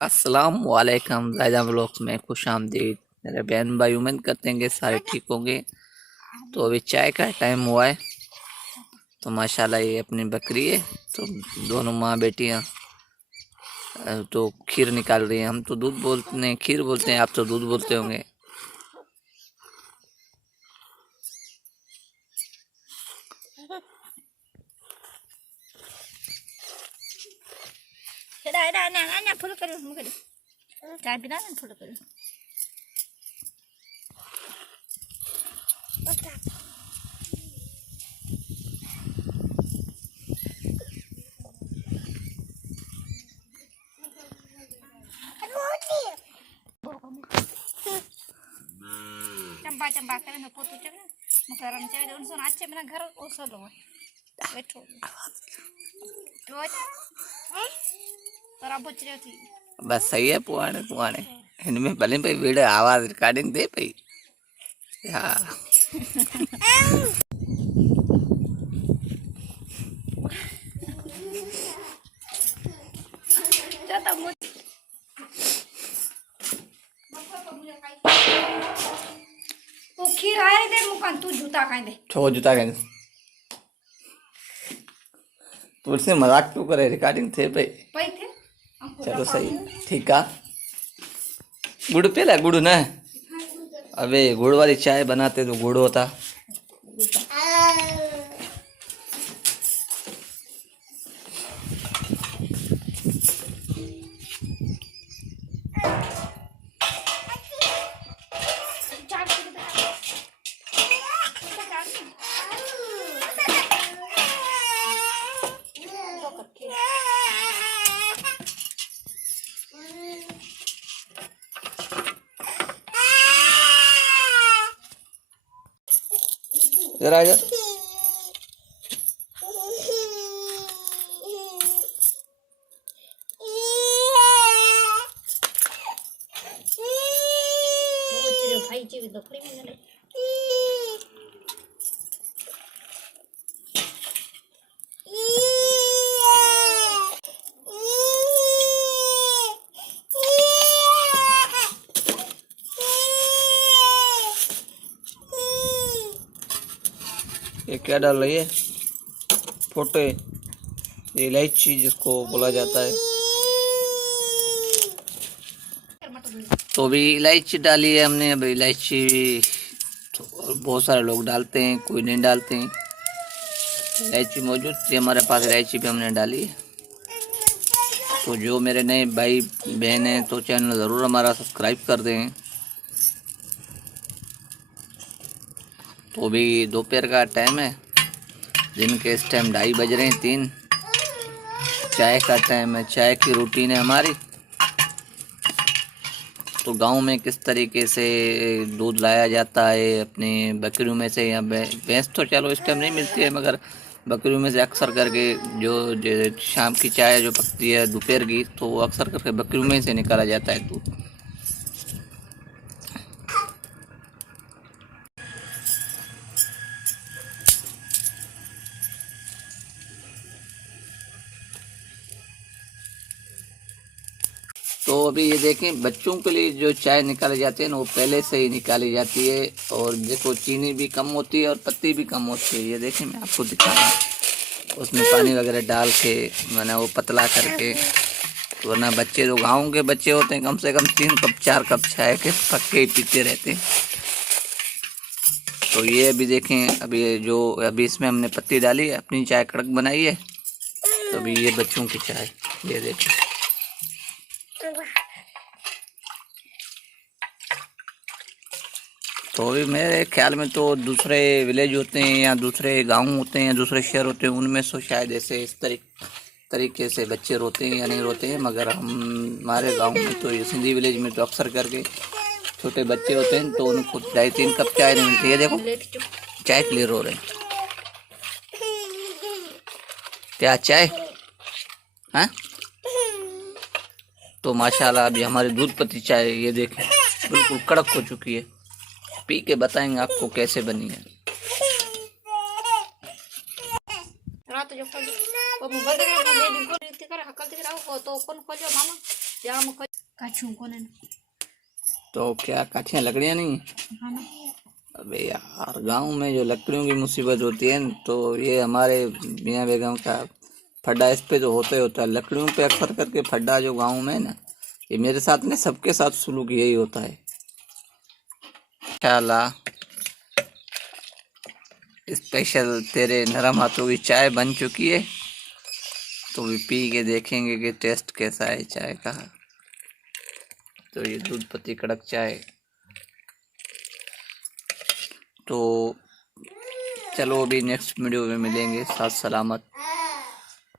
अस्सलाम वालेकुम जायदा व्लॉग्स में खुश आमदीद। मेरे बहन भाई उम्मीद करते हैं कि सारे ठीक होंगे। तो अभी चाय का टाइम हुआ है। तो माशाल्लाह ये अपनी बकरी है। तो दोनों माँ बेटियाँ तो खीर निकाल रही हैं। हम तो दूध बोलते हैं, खीर बोलते हैं, आप तो दूध बोलते होंगे। फुल करो मुझे चाय पिला ना फुल करो चंबा चंबा करे ना पोतू चले मुकरम चाय उन सुन अच्छे मेरा घर ओसल हो बैठो रोज तोरा बच रही थी बस सही है। पुआने पुआने इनमें भले भाई वीडियो आवाज रिकॉर्डिंग दे भाई। हाँ जाता मुझ तू खीर आए दे मुकान तू जूता खाए दे छो जूता कहने तो उसने मजाक क्यों करे, रिकॉर्डिंग थे भाई। पई थे चलो सही ठीक है। गुड़ पेला गुड़ ना। अबे गुड़ वाली चाय बनाते तो गुड़ होता। जरा इधर भाई जी दोपड़ी में ले ये क्या डाल रही है? फोटो है। ये इलायची जिसको बोला जाता है। तो अभी इलायची डाली है हमने। अभी इलायची तो बहुत सारे लोग डालते हैं, कोई नहीं डालते हैं। इलायची मौजूद थी हमारे पास, इलायची भी हमने डाली है। तो जो मेरे नए भाई बहन हैं तो चैनल ज़रूर हमारा सब्सक्राइब कर दें। तो अभी दोपहर का टाइम है, दिन के इस टाइम 2:30 बज रहे हैं, 3। चाय का टाइम है, चाय की रूटीन है हमारी। तो गांव में किस तरीके से दूध लाया जाता है अपने बकरियों में से, या भैंस तो चलो इस टाइम नहीं मिलती है, मगर बकरियों में से अक्सर करके जो शाम की चाय जो पकती है दोपहर की, तो वो अक्सर करके बकरियों में से निकाला जाता है दूध। तो अभी ये देखें, बच्चों के लिए जो चाय निकाली जाती है ना, वो पहले से ही निकाली जाती है। और देखो चीनी भी कम होती है और पत्ती भी कम होती है। ये देखें, मैं आपको दिखा रहा हूँ। उसमें पानी वगैरह डाल के मैंने वो पतला करके, वरना बच्चे जो गाँव के बच्चे होते हैं कम से कम 3 कप 4 कप चाय के पक्के ही पीते रहते हैं। तो ये अभी देखें, अभी इसमें हमने पत्ती डाली है, अपनी चाय कड़क बनाई है। तो अभी ये बच्चों की चाय, ये देखें। तो अभी मेरे ख्याल में तो दूसरे विलेज होते हैं या दूसरे गांव होते हैं या दूसरे शहर होते हैं, उनमें तो शायद ऐसे इस तरीके से बच्चे रोते हैं या नहीं रोते हैं। मगर हमारे गांव में तो ये सिंधी विलेज में तो अक्सर करके छोटे बच्चे होते हैं, तो उनको 2.5-3 कप चाय नहीं मिलती है। देखो चाय के लिए रो रहे हैं। क्या चाय? हाँ तो माशाल्लाह अभी हमारी दूध पत्ती चाय ये देखें बिल्कुल कड़क हो चुकी है। पी के बताएंगे आपको कैसे बनी है। रात जो खोल वो बदले में दिन को रीति कर हकल दिख रहा हो तो कौन खोलो मामा जाम कछू कोने तो क्या काठियाँ लकड़ियाँ नहीं? हाँ ना अबे यार, गांव में जो लकड़ियों की मुसीबत होती है न, तो ये हमारे मियाँ बेगम का फड्डा इस पे तो होता ही होता है। लकड़ियों पे अक्सर करके फड्डा जो गांव में है ना, ये मेरे साथ नहीं, सबके साथ सुलूक यही होता है। इंशाल्लाह स्पेशल तेरे नरम हाथों की चाय बन चुकी है, तो भी पी के देखेंगे कि टेस्ट कैसा है चाय का। तो ये दूध पत्ती कड़क चाय। तो चलो अभी नेक्स्ट वीडियो में मिलेंगे, साथ सलामत।